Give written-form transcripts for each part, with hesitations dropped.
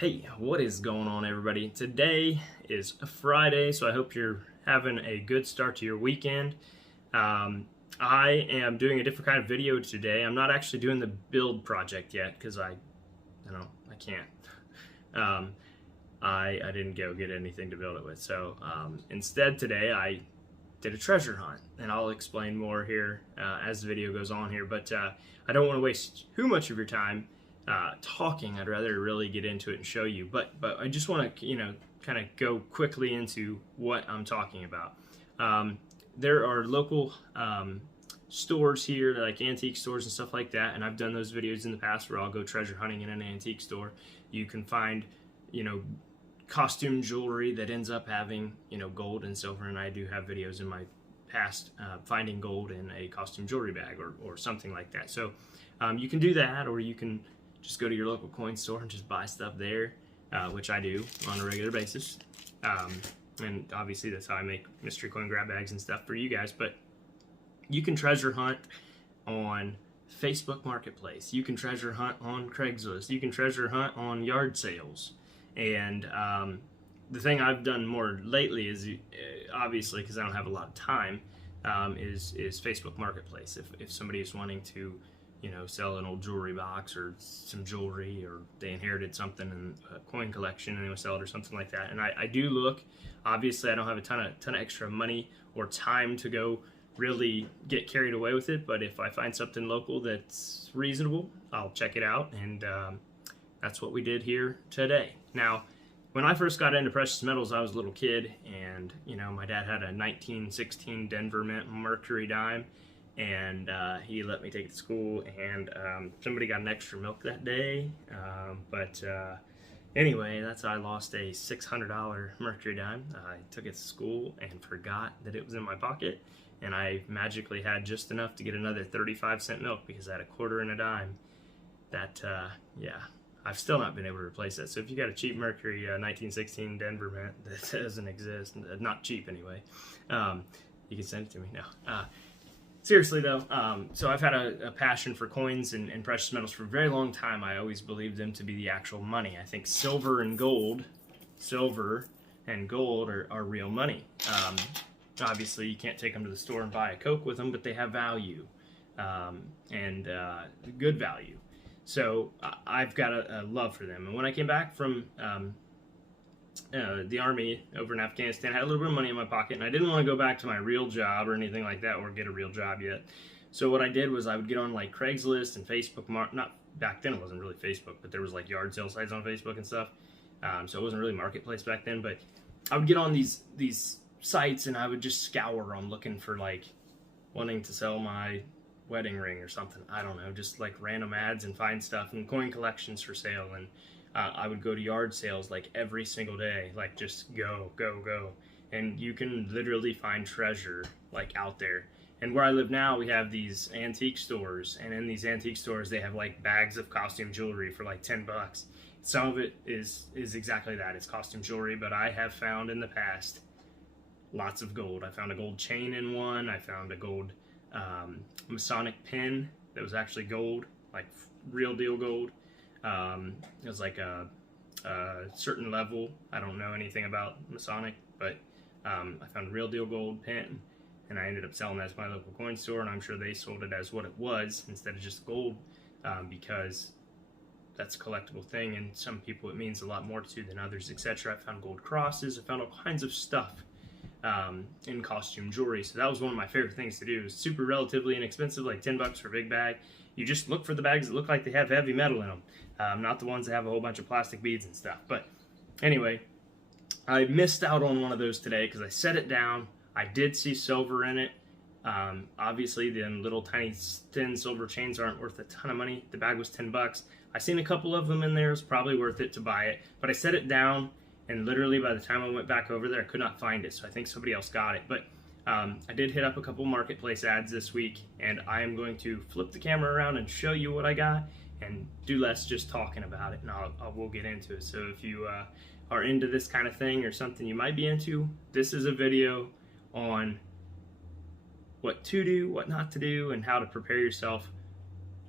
Hey, what is going on, everybody? Today is a Friday, so I hope you're having a good start to your weekend. I am doing a different kind of video today. I'm not actually doing the build project yet because I can't. I didn't go get anything to build it with. So instead today I did a treasure hunt, and I'll explain more here as the video goes on here. But I don't want to waste too much of your time talking. I'd rather really get into it and show you. But I just want to kind of go quickly into what I'm talking about. There are local stores here, like antique stores and stuff like that, and I've done those videos in the past where I'll go treasure hunting in an antique store. You can find, costume jewelry that ends up having, gold and silver, and I do have videos in my past finding gold in a costume jewelry bag or something like that. So you can do that, or you can just go to your local coin store and just buy stuff there, which I do on a regular basis. And obviously that's how I make mystery coin grab bags and stuff for you guys. But you can treasure hunt on Facebook Marketplace. You can treasure hunt on Craigslist. You can treasure hunt on yard sales. And the thing I've done more lately is, obviously because I don't have a lot of time, is Facebook Marketplace. If somebody is wanting to sell an old jewelry box or some jewelry, or they inherited something in a coin collection and they want to sell it or something like that. And I do look. Obviously, I don't have a ton of extra money or time to go really get carried away with it. But if I find something local that's reasonable, I'll check it out. And that's what we did here today. Now, when I first got into precious metals, I was a little kid, and my dad had a 1916 Denver Mint Mercury dime. And he let me take it to school, and somebody got an extra milk that day. Anyway, that's how I lost a $600 Mercury dime. I took it to school and forgot that it was in my pocket, and I magically had just enough to get another 35-cent milk because I had a quarter and a dime. That, I've still not been able to replace that. So if you got a cheap Mercury 1916 Denver Mint that doesn't exist, not cheap anyway, you can send it to me now. Seriously though, so I've had a passion for coins and precious metals for a very long time. I always believed them to be the actual money. I think silver and gold are real money. Obviously you can't take them to the store and buy a Coke with them, but they have value, and good value. So I've got a love for them. And when I came back from the army over in Afghanistan, I had a little bit of money in my pocket, and I didn't want to go back to my real job or anything like that, or get a real job yet. So what I did was I would get on like Craigslist and Facebook, not back then it wasn't really Facebook, but there was like yard sale sites on Facebook and stuff. So it wasn't really Marketplace back then, but I would get on these sites and I would just scour them looking for like wanting to sell my wedding ring or something. I don't know, just like random ads, and find stuff and coin collections for sale. And I would go to yard sales like every single day, like just go. And you can literally find treasure like out there. And where I live now, we have these antique stores, and in these antique stores, they have like bags of costume jewelry for like $10. Some of it is exactly that. It's costume jewelry, but I have found in the past lots of gold. I found a gold chain in one. I found a gold Masonic pin that was actually gold, like real deal gold. It was like a certain level. I don't know anything about Masonic, but I found a real deal gold pin, and I ended up selling that to my local coin store, and I'm sure they sold it as what it was instead of just gold, because that's a collectible thing, and some people it means a lot more to than others, etc. I found gold crosses. I found all kinds of stuff in costume jewelry. So that was one of my favorite things to do. It was super relatively inexpensive, like $10 for a big bag. You just look for the bags that look like they have heavy metal in them, not the ones that have a whole bunch of plastic beads and stuff. But anyway, I missed out on one of those today because I set it down. I did see silver in it. Obviously, the little tiny thin silver chains aren't worth a ton of money. The bag was $10. I seen a couple of them in there. It was probably worth it to buy it. But I set it down, and literally by the time I went back over there, I could not find it. So I think somebody else got it. But I did hit up a couple Marketplace ads this week, and I am going to flip the camera around and show you what I got, and do less just talking about it, and we'll get into it. So if you are into this kind of thing or something you might be into, this is a video on what to do, what not to do, and how to prepare yourself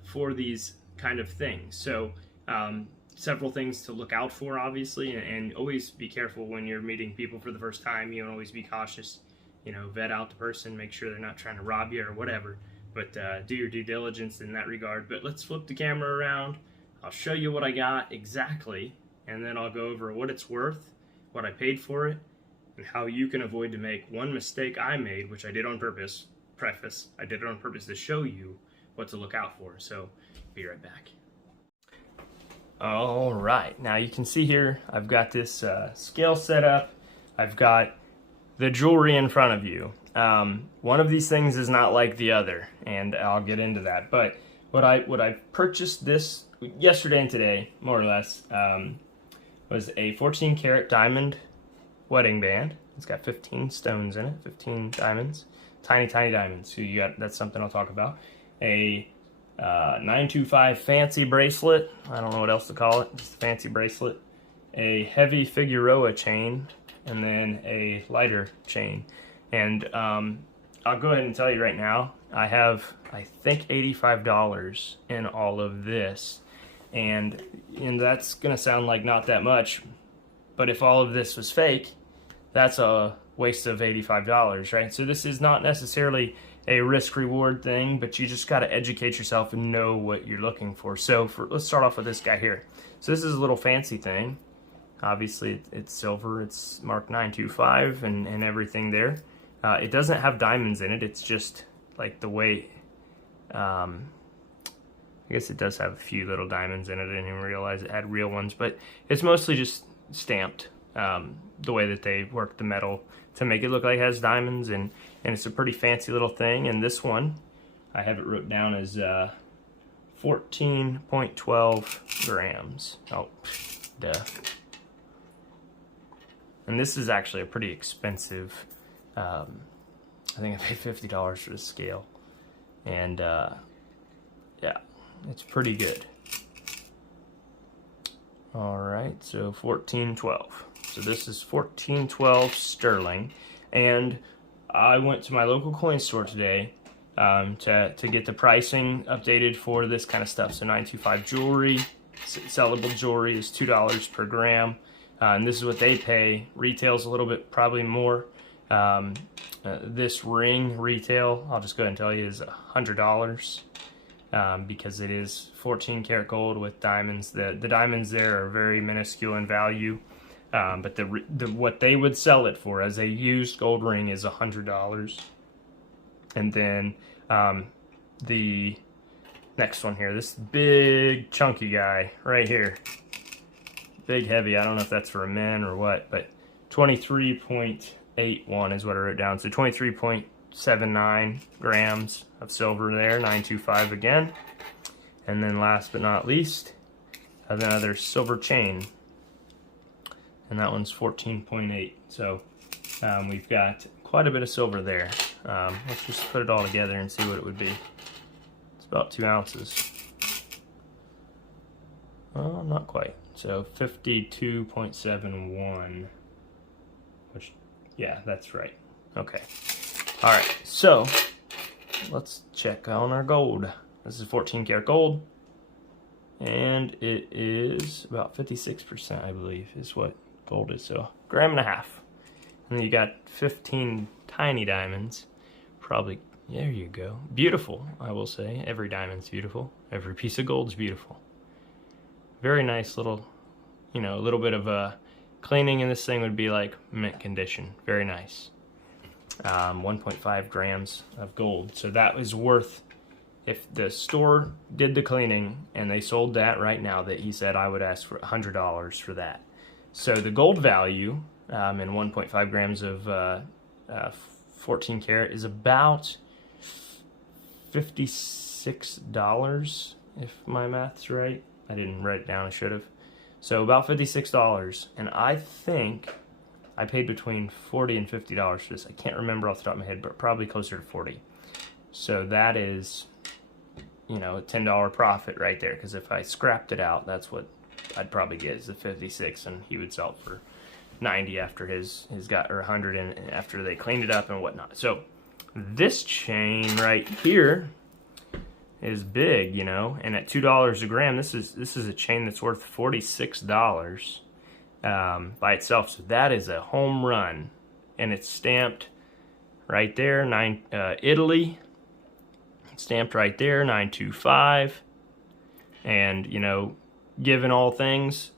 for these kind of things. So several things to look out for, obviously, and always be careful when you're meeting people for the first time. You know, always be cautious. You know, vet out the person, make sure they're not trying to rob you or whatever. But do your due diligence in that regard. But let's flip the camera around. I'll show you what I got exactly, and then I'll go over what it's worth, what I paid for it, and how you can avoid to make one mistake I made, which I did on purpose. Preface, I did it on purpose to show you what to look out for. So, be right back. All right, now you can see here, I've got this scale set up. I've got the jewelry in front of you. One of these things is not like the other, and I'll get into that. But what I purchased this yesterday and today, more or less, was a 14 karat diamond wedding band. It's got 15 stones in it, 15 diamonds, tiny diamonds. So that's something I'll talk about. A 925 fancy bracelet. I don't know what else to call it. Just a fancy bracelet. A heavy Figueroa chain, and then a lighter chain. And I'll go ahead and tell you right now, I have, I think, $85 in all of this. And that's gonna sound like not that much, but if all of this was fake, that's a waste of $85, right? So this is not necessarily a risk-reward thing, but you just got to educate yourself and know what you're looking for. So let's start off with this guy here. So this is a little fancy thing. Obviously, it's silver. It's marked 925 and everything there. It doesn't have diamonds in it. It's just like the way... I guess it does have a few little diamonds in it. I didn't even realize it had real ones, but it's mostly just stamped the way that they work the metal to make it look like it has diamonds, and it's a pretty fancy little thing. And this one, I have it wrote down as 14.12 grams. Oh, duh. And this is actually a pretty expensive, I think I paid $50 for the scale. And yeah, it's pretty good. All right, so 1412. So this is 1412 sterling, and I went to my local coin store today to get the pricing updated for this kind of stuff. So 925 jewelry, sellable jewelry is $2 per gram, and this is what they pay. Retail's a little bit probably more. This ring retail, I'll just go ahead and tell you, is $100. Because it is 14 karat gold with diamonds. The diamonds there are very minuscule in value, but what they would sell it for as a used gold ring is $100. And then the next one here, this big chunky guy right here, big heavy. I don't know if that's for men or what, but 23.81 is what I wrote down. So 23.79 grams of silver there, 925 again. And then last but not least, another silver chain, and that one's 14.8. So we've got quite a bit of silver there. Let's just put it all together and see what it would be. It's about 2 ounces. Oh, not quite. So 52.71, which, yeah, that's right. Okay. All right, so let's check on our gold. This is 14 karat gold, and it is about 56%, I believe, is what gold is. So 1.5 grams. And then you got 15 tiny diamonds. Probably, there you go. Beautiful, I will say. Every diamond's beautiful. Every piece of gold's beautiful. Very nice little, you know, a little bit of a cleaning in this thing would be like mint condition. Very nice. 1.5 grams of gold. So that was worth, if the store did the cleaning and they sold that right now, that he said I would ask for $100 for that. So the gold value in 1.5 grams of 14 karat is about $56, if my math's right. I didn't write it down, I should have. So about $56, and I think I paid between $40 and $50 for this. I can't remember off the top of my head, but probably closer to 40. So that is, you know, a $10 profit right there, because if I scrapped it out, that's what I'd probably get, is the 56, and he would sell it for 90 after his got, or 100 and after they cleaned it up and whatnot. So this chain right here is big, you know, and at $2 a gram, this is a chain that's worth $46 by itself. So that is a home run, and it's stamped right there, Italy, stamped right there, 925, and you know, given all things,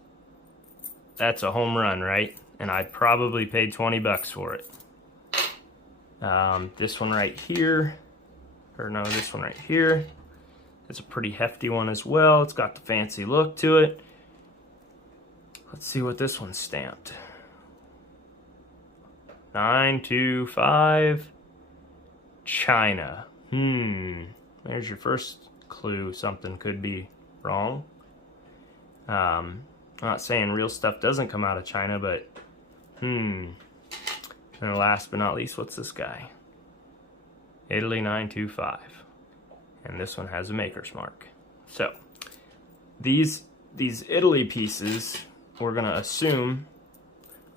that's a home run, right? And I probably paid 20 bucks for it. This one right here, or no, this one right here, it's a pretty hefty one as well. It's got the fancy look to it. Let's see what this one's stamped. 925, China. There's your first clue something could be wrong. I'm not saying real stuff doesn't come out of China, but and last but not least, what's this guy? Italy 925. And this one has a maker's mark. So these Italy pieces we're gonna assume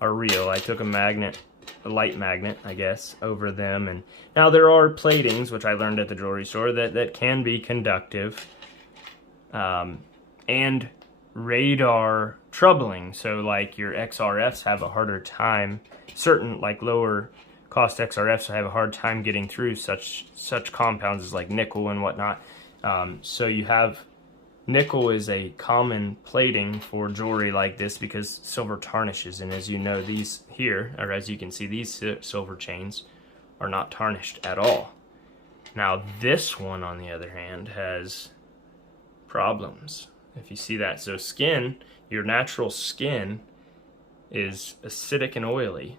are real. I took a magnet, a light magnet, I guess, over them, and now there are platings, which I learned at the jewelry store, that can be conductive and radar troubling. So like your XRFs have a harder time, certain like lower cost XRFs have a hard time getting through such compounds as like nickel and whatnot. So you have nickel is a common plating for jewelry like this because silver tarnishes, and as you know, these here, or as you can see, these silver chains are not tarnished at all. Now this one, on the other hand, has problems. If you see that, so skin, your natural skin is acidic and oily,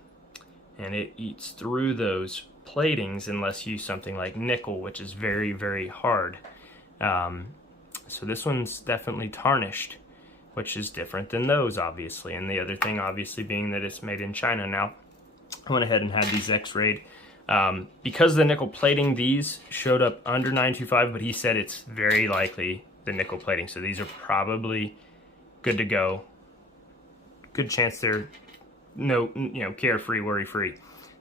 and it eats through those platings unless you use something like nickel, which is very, very hard. So this one's definitely tarnished, which is different than those, obviously. And the other thing, obviously, being that it's made in China. Now, I went ahead and had these x-rayed. Because the nickel plating, these showed up under 925, but he said it's very likely the nickel plating. So these are probably good to go. Good chance they're carefree, worry-free.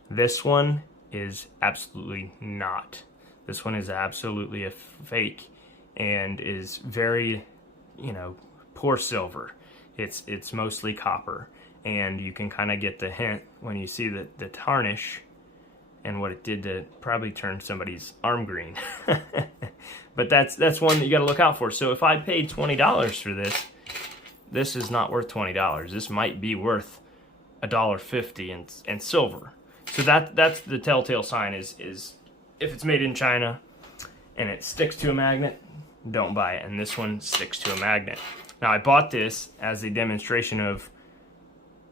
This one is absolutely not. This one is absolutely a fake and is very, poor silver. It's mostly copper, and you can kind of get the hint when you see the tarnish and what it did to probably turn somebody's arm green. But that's one that you got to look out for. So if I paid $20 for this, this is not worth $20. This might be worth $1.50 in silver. So that's the telltale sign is if it's made in China and it sticks to a magnet, don't buy it. And this one sticks to a magnet. Now I bought this as a demonstration of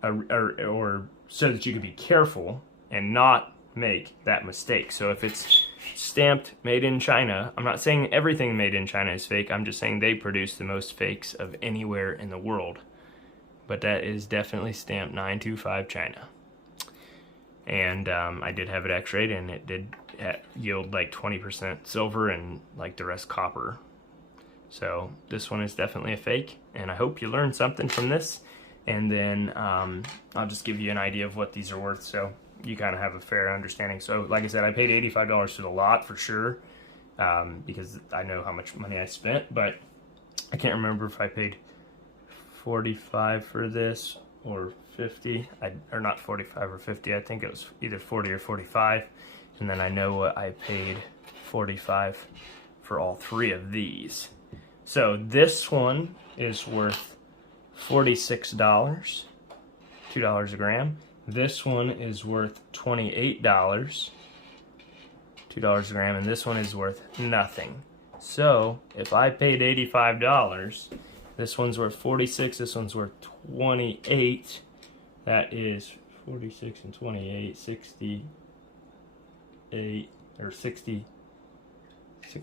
or so that you could be careful and not make that mistake. So if it's stamped made in China, I'm not saying everything made in China is fake. I'm just saying they produce the most fakes of anywhere in the world. But that is definitely stamped 925 China. And I did have it x-rayed, and it did yield like 20% silver and like the rest copper. So this one is definitely a fake, and I hope you learned something from this. And then I'll just give you an idea of what these are worth, so you kind of have a fair understanding. So like I said, I paid $85 for the lot for sure, because I know how much money I spent, but I can't remember if I paid $45 for this or $50, or not $45 or $50. I think it was either $40 or $45, and then I know I paid $45 for all three of these. So this one is worth $46, $2 a gram. This one is worth $28, $2 a gram, and this one is worth nothing. So if I paid $85, this one's worth $46, this one's worth $28. That is 46 and 28, 68, or 66.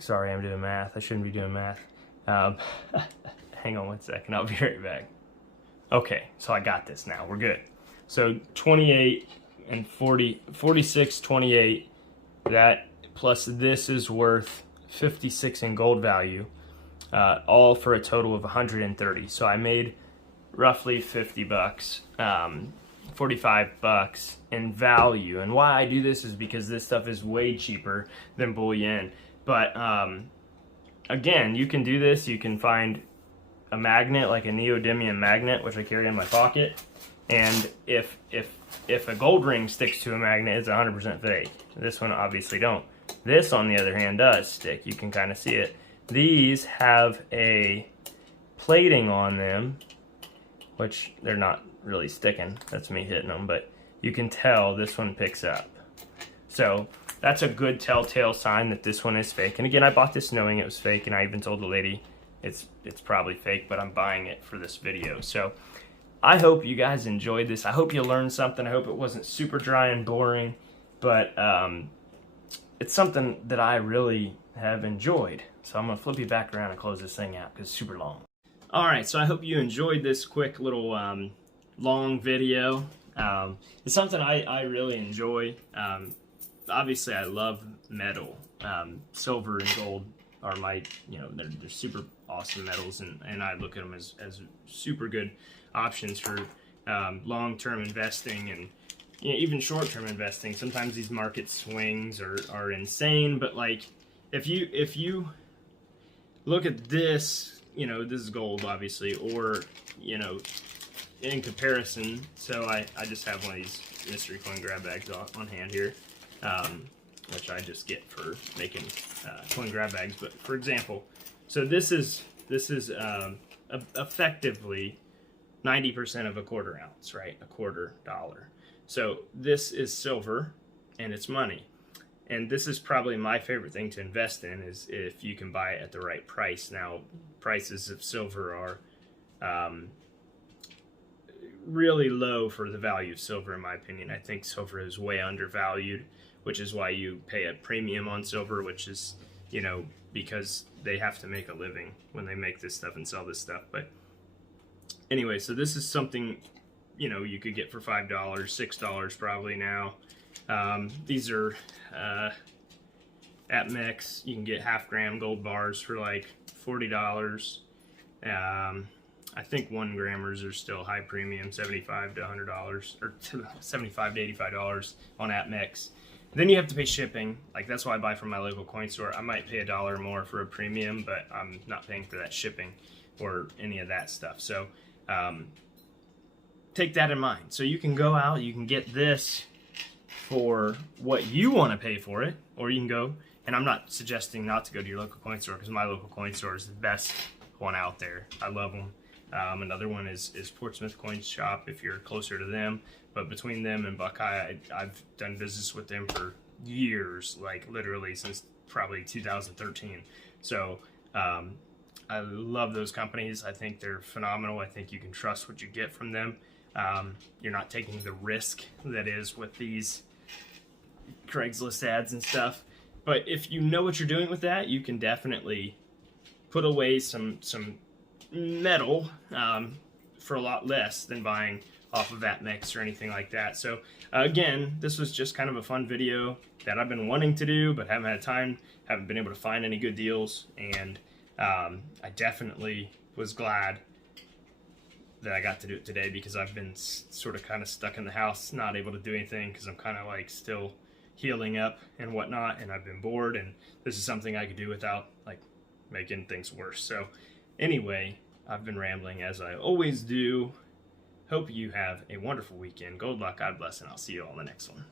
Sorry, I'm doing math. I shouldn't be doing math. Hang on one second. I'll be right back. Okay, so I got this now. We're good. So 28 and 40, 46, 28, that plus this is worth 56 in gold value, all for a total of 130. So I made roughly 50 bucks, 45 bucks in value. And why I do this is because this stuff is way cheaper than bullion. But again, you can do this. You can find a magnet like a neodymium magnet, which I carry in my pocket, and if a gold ring sticks to a magnet, it's 100% fake. This one obviously don't. This, on the other hand, does stick. You can kind of see it. These have a plating on them, which they're not really sticking. That's me hitting them, but you can tell this one picks up. So that's a good telltale sign that this one is fake. And again, I bought this knowing it was fake, and I even told the lady it's probably fake, but I'm buying it for this video. So I hope you guys enjoyed this. I hope you learned something. I hope it wasn't super dry and boring, but it's something that I really have enjoyed. So I'm gonna flip you back around and close this thing out because it's super long. All right, so I hope you enjoyed this quick little long video. It's something I really enjoy. Obviously, I love metal. Silver and gold are my, they're super awesome metals, and I look at them as super good options for long-term investing and even short-term investing. Sometimes these market swings are insane, but like if you look at this, this is gold obviously, or in comparison. So I just have one of these mystery coin grab bags on hand here, which I just get for making coin grab bags. But for example, so this is effectively 90% of a quarter ounce, right? A $1/4. So this is silver, and it's money. And this is probably my favorite thing to invest in, is if you can buy it at the right price. Now, prices of silver are really low for the value of silver, in my opinion. I think silver is way undervalued, which is why you pay a premium on silver, which is, because they have to make a living when they make this stuff and sell this stuff. But anyway, so this is something, you could get for $5, $6 probably now. These are at Mex. You can get half-gram gold bars for like $40. I think 1 grammers are still high premium, $75 to $100, or $75 to $85 on APMEX. Then you have to pay shipping. Like, that's why I buy from my local coin store. I might pay $1 more for a premium, but I'm not paying for that shipping or any of that stuff. So take that in mind. So you can go out, you can get this for what you want to pay for it, or you can go, and I'm not suggesting not to go to your local coin store, because my local coin store is the best one out there. I love them. Another one is Portsmouth Coin Shop if you're closer to them, but between them and Buckeye, I've done business with them for years, like literally since probably 2013. So I love those companies. I think they're phenomenal. I think you can trust what you get from them. You're not taking the risk that is with these Craigslist ads and stuff. But if you know what you're doing with that, you can definitely put away some metal for a lot less than buying off of APMEX or anything like that. So again, this was just kind of a fun video that I've been wanting to do, but haven't had time, haven't been able to find any good deals, and I definitely was glad that I got to do it today, because I've been sort of kind of stuck in the house, not able to do anything, because I'm kind of like still healing up and whatnot, and I've been bored, and this is something I could do without like making things worse. So anyway, I've been rambling as I always do. Hope you have a wonderful weekend. Gold luck, God bless, and I'll see you all in the next one.